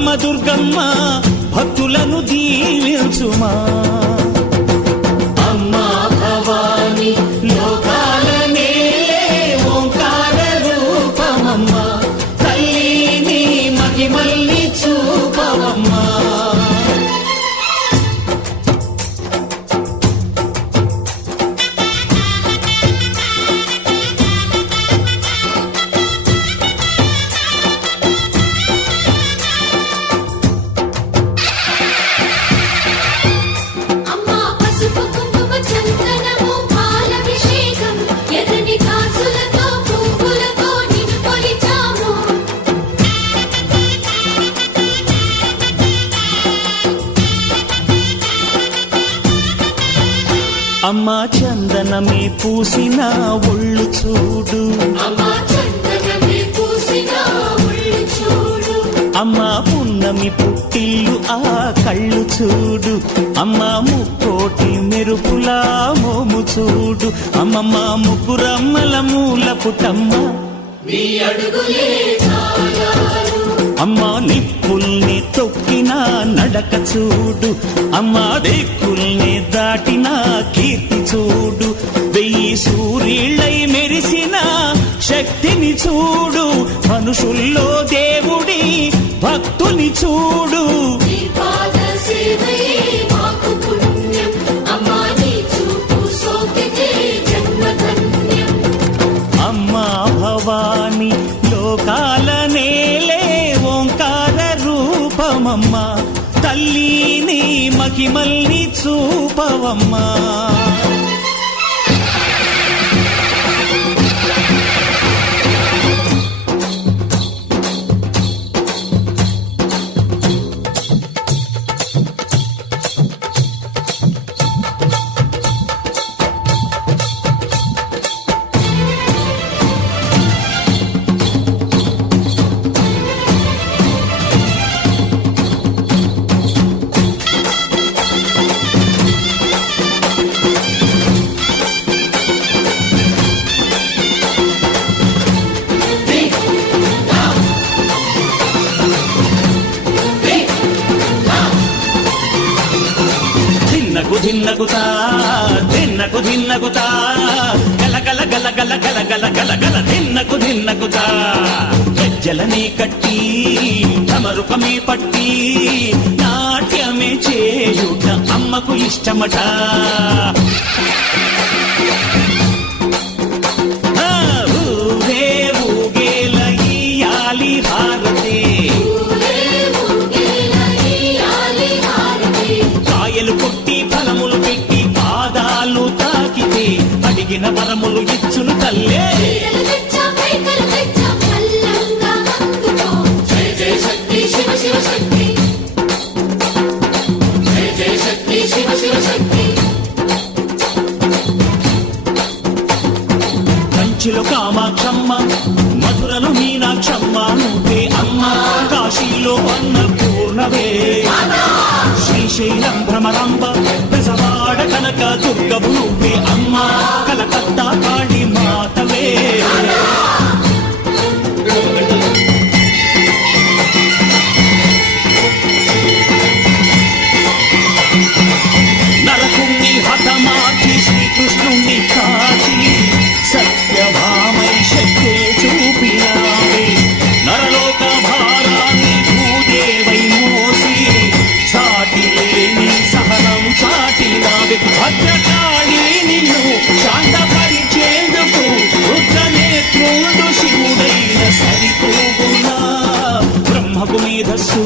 అమ్మ దుర్గమ్మ భక్తులను దీవించుమా. అమ్మా భవాని లోకాల నేలే ఓంకార రూపమమ్మ, తల్లిని మహిమల్ని చూపవమ్మా. అమ్మా చందనమే పూసిన ఒళ్ళు చూడు, అమ్మా పున్నమి పుట్టిల్లు ఆ కళ్ళు చూడు, అమ్మా ముక్కోటి మెరుపులా మోము చూడు, అమ్మమ్మ ముగ్గురమ్మల మూల పుటమ్మ అమ్మా నిప్పుల్ని తొక్కిన నడక చూడు, అమ్మా దిక్కుల్ని దాటిన కీర్తి చూడు, 1000 సూర్యులై మెరిసిన శక్తిని చూడు, మనుషుల్లో దేవుడి భక్తుని చూడు. అమ్మా భవాని లోకాల నేలే ఓంకార రూపమమ్మ, తల్లిని మహిమల్ని చూపవమ్మా. ధిన్నగుతా ధిన్నకు ధిన్నగుతా గలగల గలగల గలగల గలగల ధిన్నగుతా, గజ్జలనే కట్టి తమరుపమే పట్టి నాట్యమే చేయుట అమ్మకు ఇష్టమట. ఊరే ఊగేల ఇయ్యాలి హారతి, కాయలు కొట్టి ఫలములు పెట్టి పాదాలు తాకితే అడిగిన వరములు ఇచ్చును తల్లే. కంచిలో కామాక్షమ్మ, మధురను మీనాక్షమ్మ నువ్వే అమ్మ, కాశీలో అన్నపూర్ణవే, శ్రీశైలం భ్రమరాంబ, పెసవాడ కనక దుర్గవు నువ్వే అమ్మ, కలకత్తా కాళీ మాతవే. నరకుణ్ణి హతమార్చి శ్రీకృష్ణుణ్ణి కాచి సత్యభామై శక్తే చూపినావే, నరలోక భారాన్ని భూదేవై మోసి సాటి లేని సహనం చాటినావే. భద్రకాళి నిన్ను శాంతపరిచేందుకు రుద్రనేత్రుడు శివుడైన సరితూగునా, బ్రహ్మకు మేధస్సు